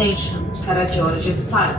Station, Karađorđev park.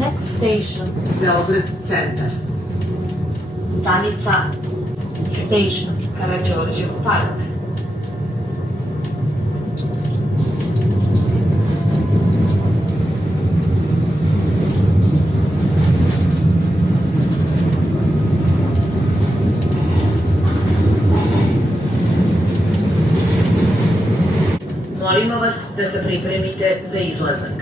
Next station, Beograd Centar. Stanica Station, Karađorđev park. Molimo vas da se pripremite za izlazak.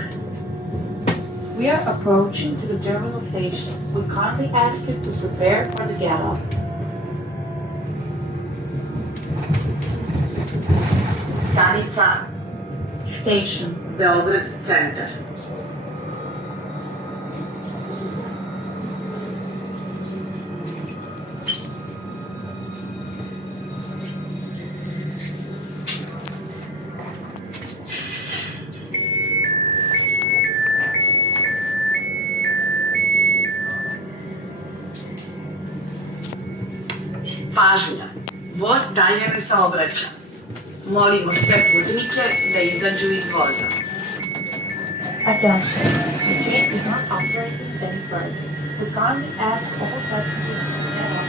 We are approaching to the terminal station. We kindly ask you to prepare for the gallop. Stanica Station, Beograd Centar. Pažnja, voz dalje ne saobraća. Molimo sve putnike da izađu iz voza. Attention, the train is not operating any further. We kindly ask all passengers to get off